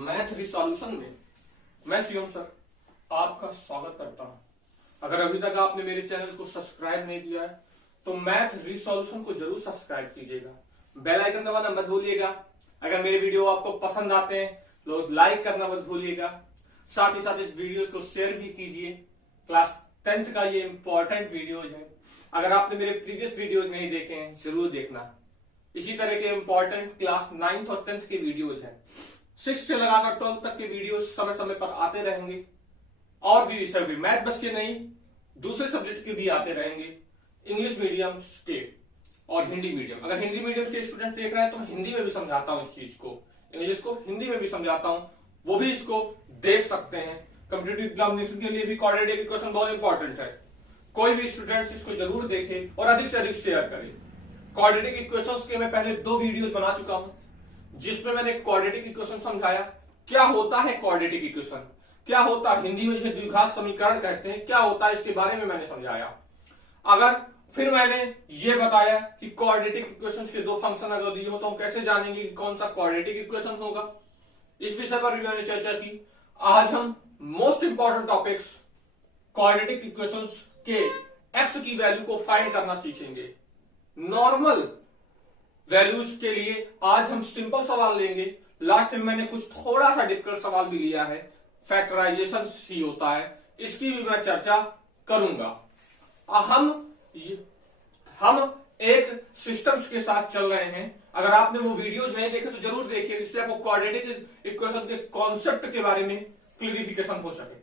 Math resolution में मैं Shivam sir आपका स्वागत करता हूं। अगर अभी तक आपने मेरे चैनल को सब्सक्राइब नहीं किया है तो मैथ रिसोल्यूशन को जरूर सब्सक्राइब कीजिएगा, बेल आइकन दबाना मत भूलिएगा। अगर मेरे वीडियो आपको पसंद आते हैं तो लाइक करना मत भूलिएगा, साथ ही साथ इस वीडियो को शेयर भी कीजिए। क्लास 10th का ये इंपॉर्टेंट वीडियोज है। अगर आपने मेरे प्रीवियस वीडियोज नहीं देखे हैं जरूर देखना। इसी तरह के इंपॉर्टेंट क्लास 9th और 10th के वीडियोज हैं। 6th से लगाकर 12th तक के वीडियोज समय समय पर आते रहेंगे। और भी विषय भी, मैथ बस के नहीं दूसरे सब्जेक्ट के भी आते रहेंगे, इंग्लिश मीडियम के और हिंदी मीडियम। अगर हिंदी मीडियम के स्टूडेंट देख रहे हैं तो हिंदी में भी समझाता हूं इस चीज को, इंग्लिश को हिंदी में भी समझाता हूं, वो भी इसको देख सकते हैं। कॉम्पिटिटिव एग्जामिनेशन के लिए भी क्वाड्रेटिक इक्वेशन बहुत इंपॉर्टेंट है। कोई भी स्टूडेंट इसको जरूर देखे और अधिक से अधिक शेयर करे। क्वाड्रेटिक इक्वेशंस के मैं पहले 2 वीडियोस बना चुका हूं जिसमें मैंने क्वाड्रेटिक इक्वेशन समझाया, क्या होता है क्वाड्रेटिक इक्वेशन, क्या होता है हिंदी में जिसे द्विघात समीकरण कहते हैं, क्या होता है इसके बारे में मैंने समझाया। अगर फिर मैंने ये बताया कि क्वाड्रेटिक इक्वेशन के 2 फंक्शन अगर दिए हो तो हम कैसे जानेंगे कि कौन सा क्वाड्रेटिक इक्वेशन होगा। इस विषय पर भी मैंने चर्चा की। आज हम most important topics quadratic equations के एक्स की वैल्यू को फाइंड करना सीखेंगे। नॉर्मल वैल्यूज के लिए आज हम सिंपल सवाल लेंगे। लास्ट में मैंने कुछ थोड़ा सा डिफिकल्ट सवाल भी लिया है, फैक्टराइजेशन ही होता है, इसकी भी मैं चर्चा करूंगा। हम एक सिस्टम्स के साथ चल रहे हैं। अगर आपने वो वीडियोज नहीं देखे तो जरूर देखिए, जिससे आपको क्वाड्रेटिक इक्वेशन के कॉन्सेप्ट के बारे में क्लियरिफिकेशन हो सके।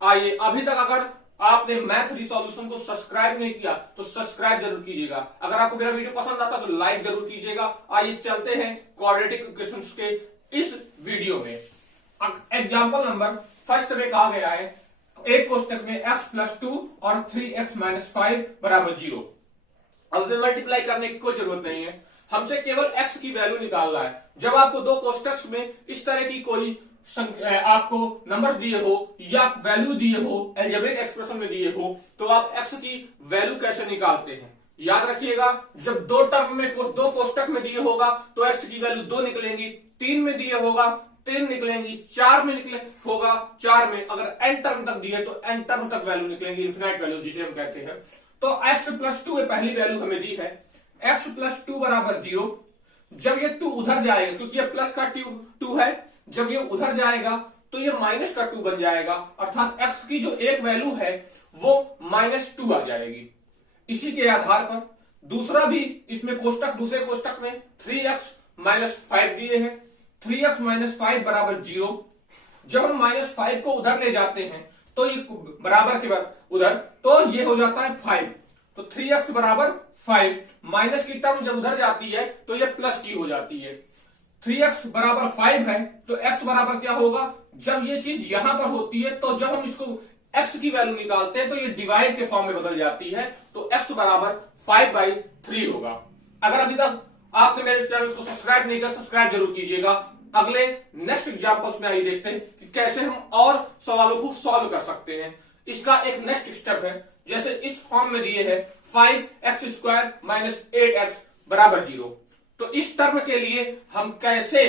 आइए, अभी तक अगर आपने मैथ रिसोल्यूशन को सब्सक्राइब नहीं किया तो सब्सक्राइब जरूर कीजिएगा। अगर आपको मेरा वीडियो पसंद आता तो लाइक जरूर कीजिएगा। आइए चलते हैं क्वाड्रेटिक इक्वेशंस के इस वीडियो में। एग्जांपल नंबर फर्स्ट में कहा गया है एक कोष्टक में x + 2 और 3x - 5 = 0। अब मल्टीप्लाई करने की कोई जरूरत नहीं है, हमसे केवल x की वैल्यू निकालना है। जब आपको 2 कोष्टक में इस तरह की कोई आपको नंबर दिए हो या वैल्यू दिए हो, अलजेब्रिक एक्सप्रेशन में दिए हो, तो आप x की वैल्यू कैसे निकालते हैं याद रखिएगा। जब 2 टर्म में 2 कोष्टक में दिए होगा तो x की वैल्यू 2 निकलेंगी, 3 में दिए होगा 3 निकलेंगी, 4 में निकले होगा 4 में, अगर n टर्म तक दिए तो n टर्म तक वैल्यू निकलेंगी, इन्फिनाइट वैल्यू जिसे हम कहते हैं। तो x + 2 में पहली वैल्यू हमें दी है x + 2 = 0। जब ये 2 उधर जाएगा, क्योंकि ये प्लस का 2 है, जब ये उधर जाएगा तो ये माइनस का 2 बन जाएगा, अर्थात x की जो एक वैल्यू है वो -2 आ जाएगी। इसी के आधार पर दूसरा भी इसमें कोष्टक, दूसरे कोष्टक में 3x - 5 दिए हैं, 3x - 5 = 0। जब हम -5 को उधर ले जाते हैं तो ये बराबर के बाद उधर तो ये हो जाता है 5, तो 3x = 5। माइनस की टर्म जब उधर जाती है तो ये प्लस की हो जाती है। 3x = 5 है तो x बराबर क्या होगा, जब ये चीज यहां पर होती है तो जब हम इसको x की वैल्यू निकालते हैं तो ये डिवाइड के फॉर्म में बदल जाती है, तो x = 5/3 होगा। अगर अभी तक आपने मेरे चैनल को सब्सक्राइब नहीं किया, सब्सक्राइब जरूर कीजिएगा। अगले नेक्स्ट एग्जांपल्स में आइए देखते हैं कि कैसे हम और सवालों को सॉल्व कर सकते हैं। इसका एक नेक्स्ट स्टेप है, जैसे इस फॉर्म में दिए है 5x² - 8x = 0। तो इस टर्म के लिए हम कैसे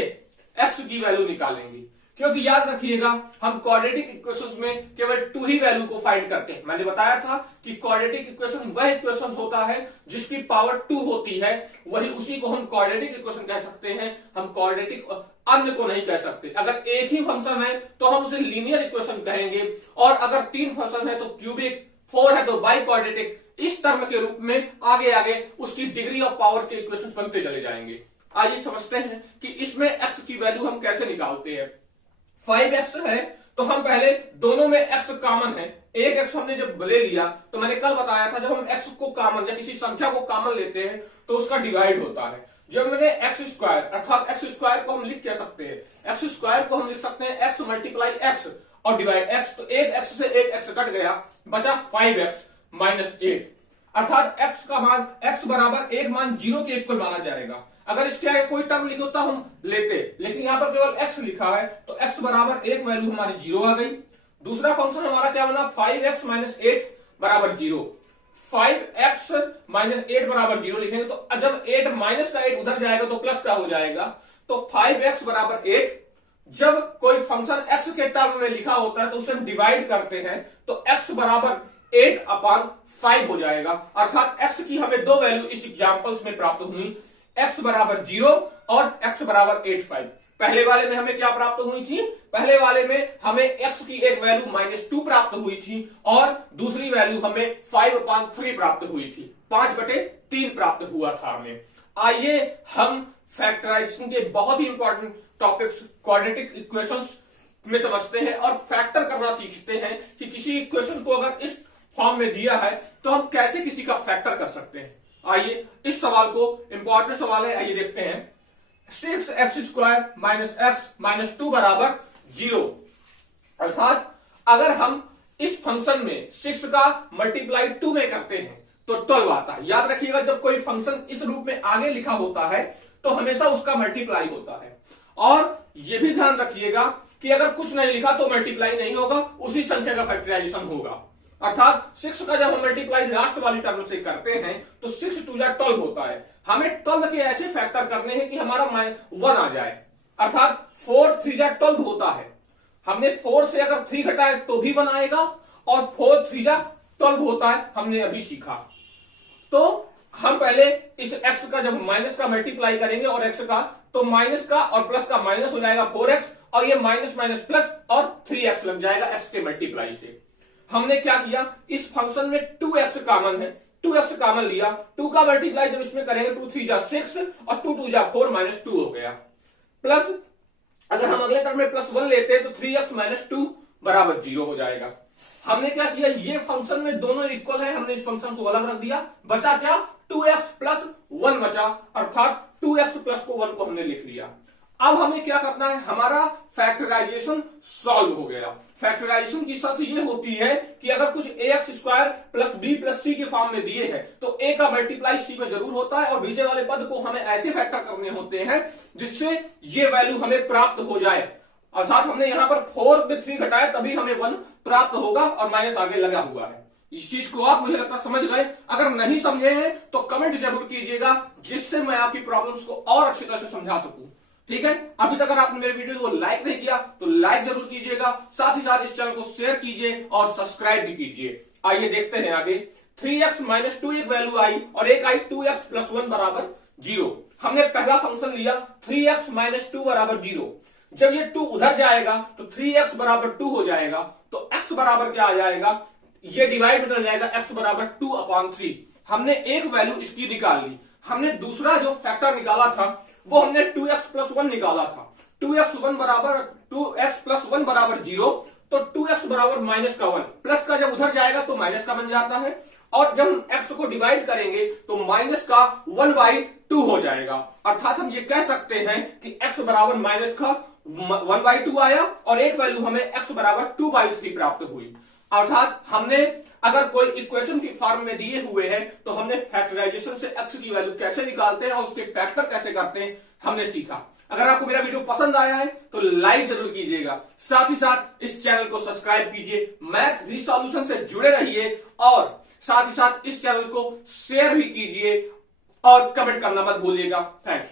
x की वैल्यू निकालेंगे, क्योंकि याद रखिएगा हम क्वाड्रेटिक इक्वेशंस में केवल 2 ही वैल्यू को फाइंड करते हैं। मैंने बताया था कि क्वाड्रेटिक इक्वेशन वह इक्वेशन होता है जिसकी पावर 2 होती है, वही उसी को हम क्वाड्रेटिक इक्वेशन कह सकते हैं। हम क्वाड्रेटिक अन्य को नहीं कह सकते। अगर एक ही फंक्शन है तो हम उसे लीनियर इक्वेशन कहेंगे, और अगर 3 फंक्शन है तो क्यूबिक, 4 है तो बाई क्वाड्रेटिक। इस टर्म के रूप में आगे आगे उसकी डिग्री ऑफ पावर के इक्वेशंस बनते चले जाएंगे। आइए समझते हैं कि इसमें x की वैल्यू हम कैसे निकालते हैं। 5x है तो हम पहले दोनों में x कॉमन है, एक x हमने जब ले लिया तो मैंने कल बताया था जब हम x को कॉमन या किसी संख्या को कॉमन लेते हैं तो उसका डिवाइड होता है। जब मैंने x² अर्थात x² को हम लिख क्या सकते हैं, x² को हम लिख सकते हैं x × x और डिवाइड x, तो एक x से एक x कट गया, बचा 5x - 8, अर्थात x का मान x = 1 मान 0 के इक्वल माना जाएगा। अगर इसके आगे कोई टर्म लिखो तो हम लेते, लेकिन यहां पर केवल x लिखा है तो x = 1 वैल्यू हमारी 0 आ गई। दूसरा फंक्शन हमारा क्या बना, 5x - 8 = 0। 5x - 8 = 0 लिखेंगे तो जब 8 - का 8 उधर जाएगा तो प्लस का हो जाएगा, तो 5x = 8 जब कोई फंक्शन x के टर्म में लिखा होता है तो उसे हम डिवाइड करते हैं तो x बराबर 8/5 हो जाएगा। अर्थात x की हमें दो वैल्यू इस एग्जांपल्स में प्राप्त हुई, x बराबर 0 और x बराबर 8/5। पहले वाले में हमें क्या प्राप्त हुई थी? पहले वाले में हमें x की एक वैल्यू -2 प्राप्त हुई थी और दूसरी वैल्यू हमें 5/3 प्राप्त हुई थी, 5/3 प्राप्त हुआ था हमें। आइए हम फैक्टराइजेशन के बहुत ही इंपॉर्टेंट टॉपिक्स क्वाड्रेटिक इक्वेशंस में समझते हैं और फैक्टर करना सीखते हैं कि किसी इक्वेशन को अगर इस फॉर्म में दिया है तो हम कैसे किसी का फैक्टर कर सकते हैं। आइए इस सवाल को, इंपॉर्टेंट सवाल है, आइए देखते हैं। 6x² - x - 2 बराबर 0। अर्थात अगर हम इस फंक्शन में 6 का मल्टीप्लाई 2 में करते हैं तो 12 आता है। याद रखिएगा, जब कोई फंक्शन इस रूप में आगे लिखा होता है तो हमेशा उसका मल्टीप्लाई होता है। और यह भी ध्यान रखिएगा कि अगर कुछ नहीं लिखा तो मल्टीप्लाई नहीं होगा, उसी संख्या का फैक्टराइजेशन होगा। अर्थात 6 का जब हम मल्टीप्लाई लास्ट वाली टर्म से करते हैं तो 6 2 12 होता है। हमें 12 के ऐसे फैक्टर करने हैं कि हमारा 1 आ जाए। अर्थात 4 3 12 होता है। हमने 4 से अगर 3 घटाए तो भी 1 आएगा और 4 3 12 होता है, हमने अभी सीखा। तो हम पहले इस x का जब माइनस का मल्टीप्लाई करेंगे और x का, तो माइनस का और प्लस का माइनस हो जाएगा 4x और ये माइनस माइनस प्लस और 3x लग जाएगा x के मल्टीप्लाई से। हमने क्या किया, इस फंक्शन में 2x कॉमन है, 2x कॉमन लिया, 2 का मल्टीप्लाई जब इसमें करेंगे 2 3 6 और 2 2 4 -2 हो गया। प्लस अगर हम अगले टर्म में +1 लेते हैं तो 3x - 2 बराबर 0 हो जाएगा। हमने क्या किया, ये फंक्शन में दोनों इक्वल है, हमने इस फंक्शन को अलग रख दिया। बचा क्या, 2x + 1 बचा, अर्थात 2x + 1 को हमने लिख लिया। अब हमें क्या करना है, हमारा फैक्टराइजेशन सॉल्व हो गया। फैक्टराइजेशन की शर्त ये होती है कि अगर कुछ ax² + b + c के फॉर्म में दिए हैं तो a का मल्टीप्लाई c में जरूर होता है और बीचे वाले पद को हमें ऐसे फैक्टर करने होते हैं जिससे ये वैल्यू हमें प्राप्त हो जाए। अर्थात हमने यहां पर 4 में 3 घटाया तभी हमें 1 प्राप्त होगा और माइनस आगे लगा हुआ है। इस चीज को आप मुझे लगता समझ गए। अगर नहीं समझे हैं तो कमेंट जरूर कीजिएगा जिससे मैं आपकी प्रॉब्लम्स को और अच्छी तरह से समझा सकूं। ठीक है, अभी तक अगर आपने मेरे वीडियो को लाइक नहीं किया तो लाइक जरूर कीजिएगा, साथ ही साथ इस चैनल को शेयर कीजिए और सब्सक्राइब भी कीजिए। आइए देखते हैं आगे। 3x - 2 एक वैल्यू आई और एक आई 2x + 1 बराबर 0। हमने पहला फंक्शन लिया 3x - 2 बराबर 0। जब ये 2 उधर जाएगा तो 3x बराबर 2 हो जाएगा, तो x बराबर क्या आ जाएगा, ये डिवाइड बदल जाएगा, x बराबर 2/3। हमने एक वैल्यू इसकी निकाल ली। हमने दूसरा जो फैक्टर निकाला था वो हमने 2x + 1 निकाला था। 2x + 1 बराबर 0, तो 2x बराबर -1। प्लस का जब उधर जाएगा तो माइनस का बन जाता है और जब हम x को डिवाइड करेंगे तो माइनस का 1/2 हो जाएगा। अर्थात हम ये कह सकते हैं कि x बराबर माइनस का 1/2 आया और एक वैल्यू हमें x बराबर 2/3 प्राप्त हुई। अर्थात हमने अगर कोई इक्वेशन की फॉर्म में दिए हुए हैं तो हमने फैक्टराइजेशन से x की वैल्यू कैसे निकालते हैं और उसके फैक्टर कैसे करते हैं हमने सीखा। अगर आपको मेरा वीडियो पसंद आया है तो लाइक जरूर कीजिएगा, साथ ही साथ इस चैनल को सब्सक्राइब कीजिए, मैथ रिसोल्यूशन से जुड़े रहिए और साथ ही साथ इस चैनल को शेयर भी कीजिए और कमेंट करना मत भूलिएगा। थैंक्स।